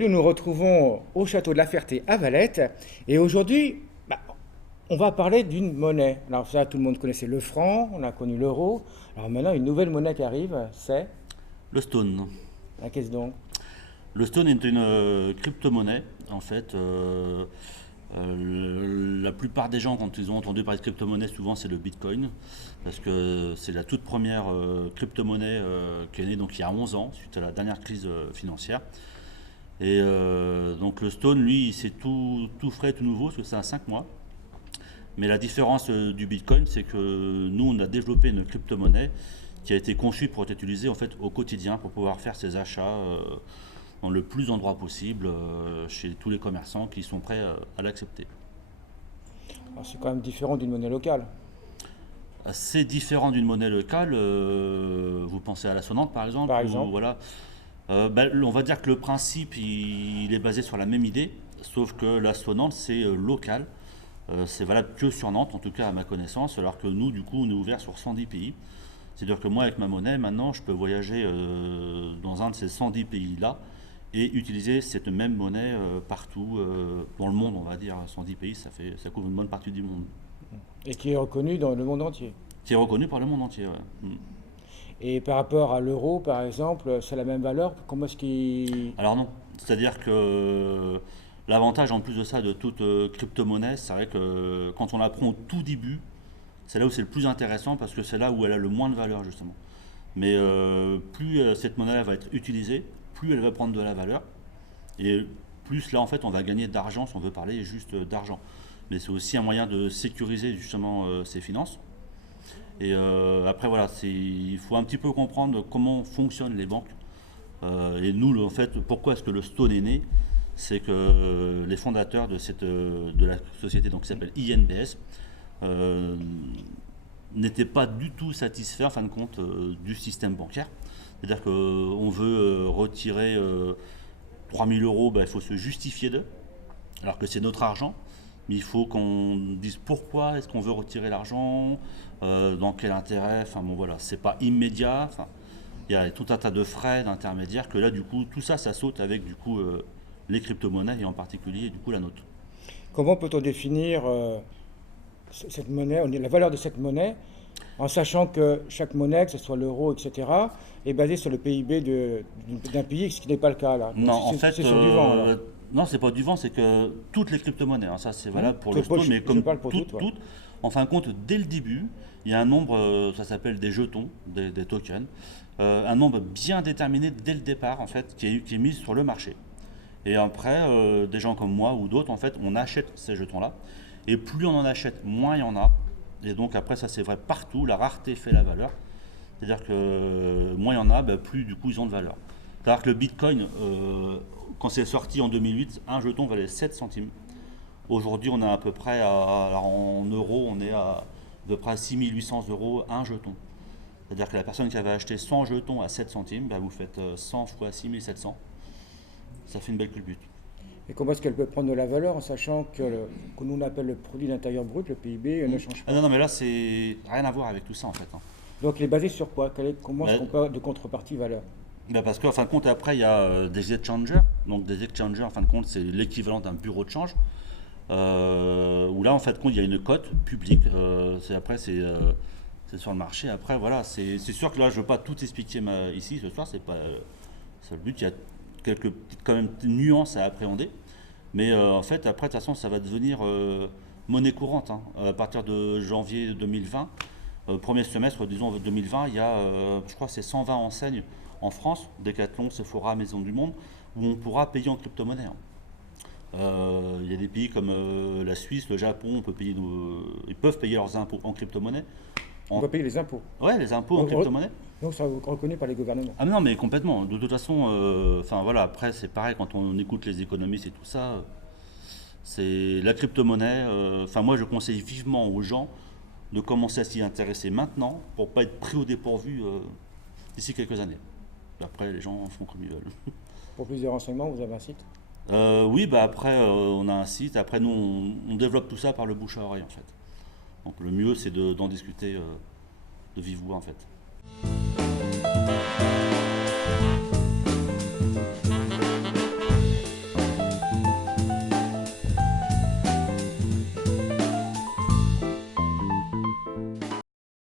Nous nous retrouvons au château de la Ferté à Valette et aujourd'hui, on va parler d'une monnaie. Alors ça, tout le monde connaissait le franc, on a connu l'euro. Alors maintenant, une nouvelle monnaie qui arrive, c'est Le Stone. la caisse donc. Le Stone est une crypto-monnaie. En fait, la plupart des gens, quand ils ont entendu parler de crypto-monnaie, souvent c'est le Bitcoin. Parce que c'est la toute première crypto-monnaie qui est née donc, il y a 11 ans, suite à la dernière crise financière. Et donc le Stone, lui, c'est tout frais, tout nouveau, parce que c'est à 5 mois. Mais la différence du Bitcoin, c'est que nous, on a développé une crypto-monnaie qui a été conçue pour être utilisée en fait, au quotidien, pour pouvoir faire ses achats dans le plus d'endroits possible, chez tous les commerçants qui sont prêts à l'accepter. Alors c'est quand même différent d'une monnaie locale, C'est différent d'une monnaie locale. Vous pensez à la sonnante, par exemple, par ou exemple. voilà. On va dire que le principe, il est basé sur la même idée, sauf que la sonnante, c'est local. C'est valable que sur Nantes, en tout cas à ma connaissance, alors que nous, du coup, on est ouvert sur 110 pays. C'est-à-dire que moi, avec ma monnaie, maintenant, je peux voyager dans un de ces 110 pays-là et utiliser cette même monnaie partout dans le monde, on va dire. 110 pays, ça couvre une bonne partie du monde. Et qui est reconnue dans le monde entier. C'est reconnu par le monde entier, ouais. Et par rapport à l'euro, par exemple, c'est la même valeur. Comment est-ce qu'il... Alors non, c'est-à-dire que l'avantage en plus de ça de toute crypto-monnaie, c'est vrai que quand on la prend au tout début, c'est là où c'est le plus intéressant parce que c'est là où elle a le moins de valeur justement. Mais plus cette monnaie va être utilisée, plus elle va prendre de la valeur et plus là en fait on va gagner d'argent si on veut parler juste d'argent. Mais c'est aussi un moyen de sécuriser justement ses finances. Et après voilà, il faut un petit peu comprendre comment fonctionnent les banques. Et nous, en fait, pourquoi est-ce que le Stone est né? C'est que les fondateurs de la société donc, qui s'appelle INBS euh, n'étaient pas du tout satisfaits, en fin de compte, du système bancaire. C'est-à-dire qu'on veut retirer 3000 euros, ben, il faut se justifier d'eux, alors que c'est notre argent. Mais il faut qu'on dise pourquoi est-ce qu'on veut retirer l'argent, dans quel intérêt. Enfin bon voilà, c'est pas immédiat. Enfin, il y a tout un tas de frais d'intermédiaires que là du coup tout ça ça saute avec du coup les crypto-monnaies et en particulier du coup la nôtre. Comment peut-on définir cette monnaie, la valeur de cette monnaie, en sachant que chaque monnaie, que ce soit l'euro, etc., est basée sur le PIB d'un pays, ce qui n'est pas le cas là. Donc Non, en c'est fait, sur du vent alors. non, c'est pas du vent, c'est que toutes les crypto-monnaies, hein, ça c'est valable pour le Stone, mais Je comme parle pour toutes. toutes, en fin de compte, dès le début, il y a un nombre, ça s'appelle des jetons, des tokens, un nombre bien déterminé dès le départ, en fait, qui est mis sur le marché. Et après, des gens comme moi ou d'autres, en fait, on achète ces jetons-là, et plus on en achète, moins il y en a. Et donc après, ça c'est vrai partout, la rareté fait la valeur. C'est-à-dire que moins il y en a, bah, plus du coup ils ont de valeur. C'est-à-dire que le Bitcoin, quand c'est sorti en 2008, un jeton valait 7 centimes. Aujourd'hui, on est à peu près, alors en euros, on est à peu près 6800 euros un jeton. C'est-à-dire que la personne qui avait acheté 100 jetons à 7 centimes, bah, vous faites 100 fois 6700, ça fait une belle culbute. Et comment est-ce qu'elle peut prendre de la valeur en sachant que nous on appelle le produit d'intérieur brut, le PIB, ne change Ah pas? non, non, mais là, c'est rien à voir avec tout ça en fait, hein. Donc il est basé sur quoi? Comment est-ce Bah, qu'on peut de contrepartie valeur? bah, parce qu'en fin de compte, après, il y a des exchangers. Donc, des exchangers, en fin de compte, c'est l'équivalent d'un bureau de change. Où là, en fin de compte, il y a une cote publique. Après, c'est sur le marché. Après, voilà, c'est sûr que là, je ne veux pas tout expliquer ici ce soir. C'est pas c'est le but. Il y a quelques petites quand même nuances à appréhender. Mais en fait, après, de toute façon, ça va devenir monnaie courante, hein. À partir de janvier 2020, premier semestre, disons 2020, il y a, je crois, c'est 120 enseignes en France, Decathlon, Sephora, Maison du Monde, où on pourra payer en crypto-monnaie, hein. Il y a des pays comme la Suisse, le Japon, ils peuvent payer leurs impôts en crypto-monnaie. On En- va payer les impôts. ouais, les impôts en Donc, crypto-monnaie. donc ça reconnu par les gouvernements. Ah non, mais complètement. De toute façon, enfin voilà, après c'est pareil quand on écoute les économistes et tout ça, c'est la crypto-monnaie. Enfin moi, je conseille vivement aux gens de commencer à s'y intéresser maintenant pour pas être pris au dépourvu d'ici quelques années. Après, les gens font comme ils veulent. Pour plus de renseignements, vous avez un site? Oui, bah après, on a un site. Après, nous, on développe tout ça par le bouche à oreille, en fait. Donc, le mieux, c'est d'en discuter de vive voix, en fait.